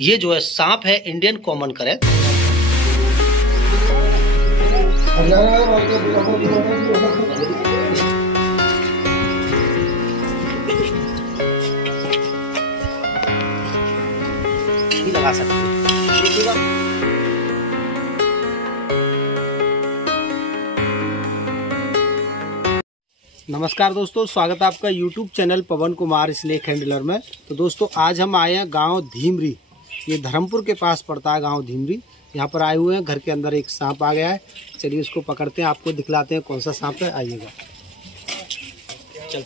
ये जो है सांप है इंडियन कॉमन करेक्ट। लगा सकते हैं। नमस्कार दोस्तों, स्वागत है आपका YouTube चैनल पवन कुमार स्नेक हैंडलर में। तो दोस्तों आज हम आए हैं गांव धीमरी, ये धर्मपुर के पास पड़ता है गांव धीमरी। यहाँ पर आए हुए हैं, घर के अंदर एक सांप आ गया है। चलिए इसको पकड़ते हैं, आपको दिखलाते हैं कौन सा सांप है। आइएगा चल।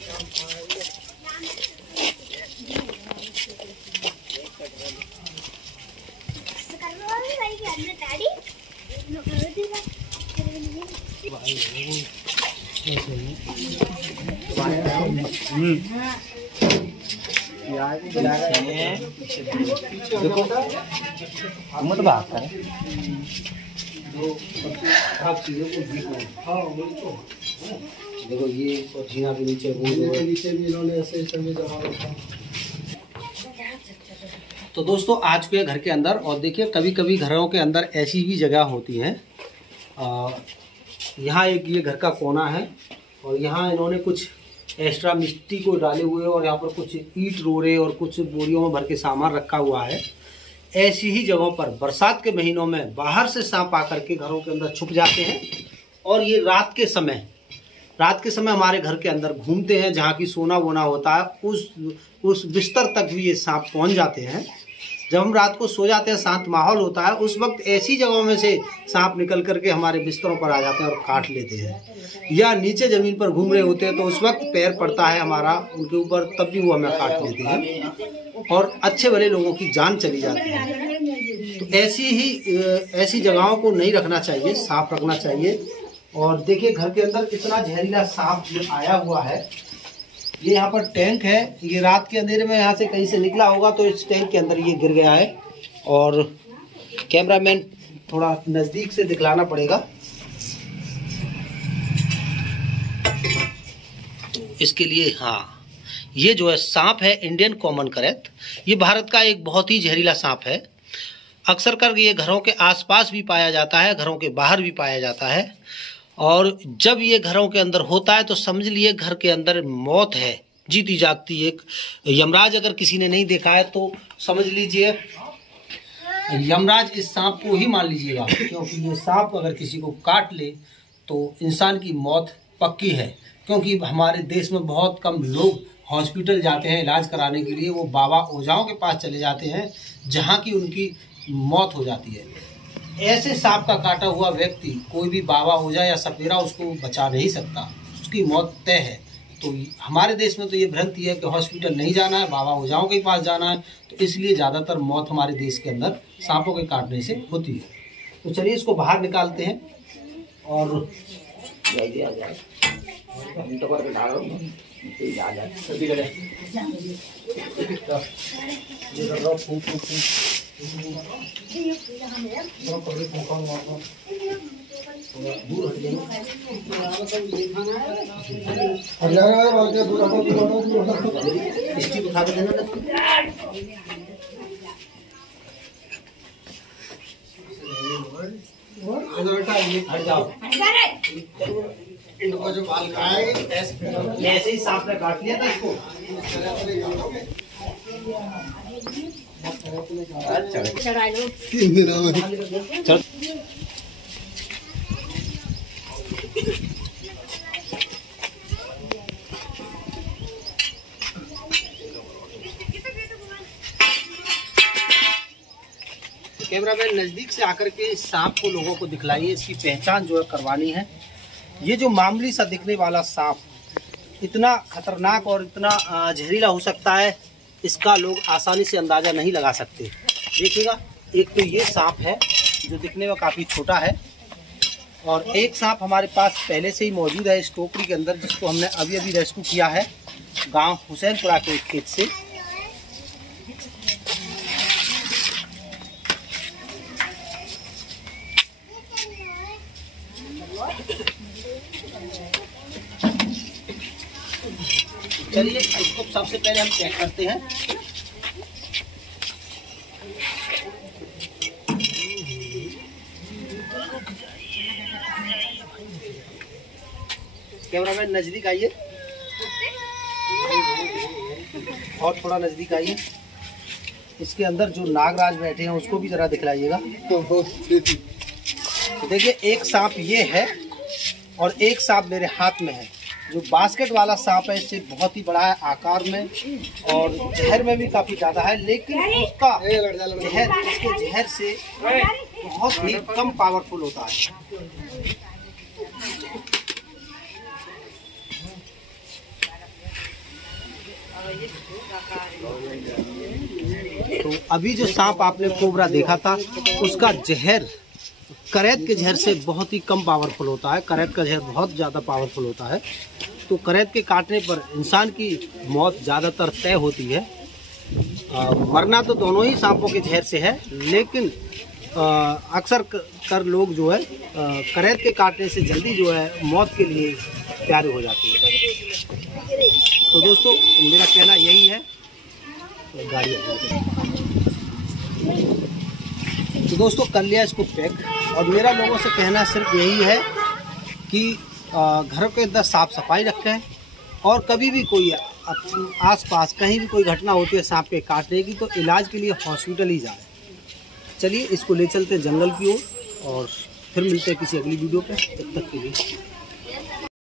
देखो मत बात करें, देखो ये जीना भी नीचे भी इन्होंने ऐसे जमा रखा। तो दोस्तों आज के घर के अंदर, और देखिए कभी कभी घरों के अंदर ऐसी भी जगह होती है। यहाँ एक ये घर का कोना है और यहाँ इन्होंने कुछ एक्स्ट्रा मिट्टी को डाले हुए और यहाँ पर कुछ ईंट रोड़े और कुछ बोरियों में भर के सामान रखा हुआ है। ऐसी ही जगहों पर बरसात के महीनों में बाहर से सांप आकर के घरों के अंदर छुप जाते हैं और ये रात के समय हमारे घर के अंदर घूमते हैं। जहाँ की सोना वोना होता है उस बिस्तर तक भी ये सांप पहुँच जाते हैं। जब हम रात को सो जाते हैं, शांत माहौल होता है, उस वक्त ऐसी जगहों में से सांप निकल करके हमारे बिस्तरों पर आ जाते हैं और काट लेते हैं। या नीचे जमीन पर घूम रहे होते हैं तो उस वक्त पैर पड़ता है हमारा उनके ऊपर, तब भी वो हमें काट लेते हैं और अच्छे भले लोगों की जान चली जाती है। तो ऐसी जगहों को नहीं रखना चाहिए, साफ रखना चाहिए। और देखिए घर के अंदर कितना जहरीला सांप आया हुआ है। ये यहाँ पर टैंक है, ये रात के अंधेरे में यहाँ से कहीं से निकला होगा तो इस टैंक के अंदर ये गिर गया है। और कैमरामैन थोड़ा नजदीक से दिखलाना पड़ेगा इसके लिए। हाँ, ये जो है सांप है इंडियन कॉमन करेक्ट। ये भारत का एक बहुत ही जहरीला सांप है। अक्सर कर ये घरों के आसपास भी पाया जाता है, घरों के बाहर भी पाया जाता है। और जब ये घरों के अंदर होता है तो समझ लिए घर के अंदर मौत है, जीती जागती एक यमराज। अगर किसी ने नहीं देखा है तो समझ लीजिए यमराज इस सांप को ही मान लीजिएगा, क्योंकि ये सांप अगर किसी को काट ले तो इंसान की मौत पक्की है। क्योंकि हमारे देश में बहुत कम लोग हॉस्पिटल जाते हैं इलाज कराने के लिए, वो बाबा ओझाओं के पास चले जाते हैं जहाँ की उनकी मौत हो जाती है। ऐसे सांप का काटा हुआ व्यक्ति कोई भी बाबा ओझा या सपेरा उसको बचा नहीं सकता, उसकी मौत तय है। तो हमारे देश में तो ये भ्रांति है कि हॉस्पिटल नहीं जाना है, बाबा ओझाओं के पास जाना है, तो इसलिए ज़्यादातर मौत हमारे देश के अंदर सांपों के काटने से होती है। तो चलिए इसको बाहर निकालते हैं और इनको जो बाल खाए ऐसे ही सांप ने काट लिया था इसको। कैमरामैन नजदीक से आकर के इस सांप को लोगों को दिखलाइए, इसकी पहचान जो है करवानी है। ये जो मामूली सा दिखने वाला सांप इतना खतरनाक और इतना जहरीला हो सकता है, इसका लोग आसानी से अंदाजा नहीं लगा सकते। देखिएगा, एक तो ये सांप है जो दिखने में काफ़ी छोटा है, और एक सांप हमारे पास पहले से ही मौजूद है इस टोकरी के अंदर, जिसको हमने अभी अभी रेस्क्यू किया है गांव हुसैनपुरा के खेत से। चलिए इसको सबसे पहले हम चेक करते हैं। कैमरामैन नजदीक आइए और थोड़ा नजदीक आइए। इसके अंदर जो नागराज बैठे हैं उसको भी जरा दिखलाइएगा। तो देखिए एक सांप ये है और एक सांप मेरे हाथ में है। जो बास्केट वाला सांप है इससे बहुत ही बड़ा है आकार में और जहर में भी काफी ज्यादा है, लेकिन उसका जहर इसके जहर से बहुत ही कम पावरफुल होता है। तो अभी जो सांप आपने कोबरा देखा था उसका जहर करैत के जहर से बहुत ही कम पावरफुल होता है। करैत का जहर बहुत ज़्यादा पावरफुल होता है। तो करैत के काटने पर इंसान की मौत ज़्यादातर तय होती है। मरना तो दोनों ही सांपों के जहर से है, लेकिन अक्सर कर लोग जो है करैत के काटने से जल्दी जो है मौत के लिए तैयार हो जाती है। तो दोस्तों मेरा कहना यही है। तो दोस्तों कर लिया इसको पैक, और मेरा लोगों से कहना सिर्फ यही है कि घर के अंदर साफ सफाई रखें और कभी भी कोई आसपास कहीं भी कोई घटना होती है सांप के काटने की तो इलाज के लिए हॉस्पिटल ही जाए। चलिए इसको ले चलते हैं जंगल की ओर और फिर मिलते हैं किसी अगली वीडियो पे। तब तक के लिए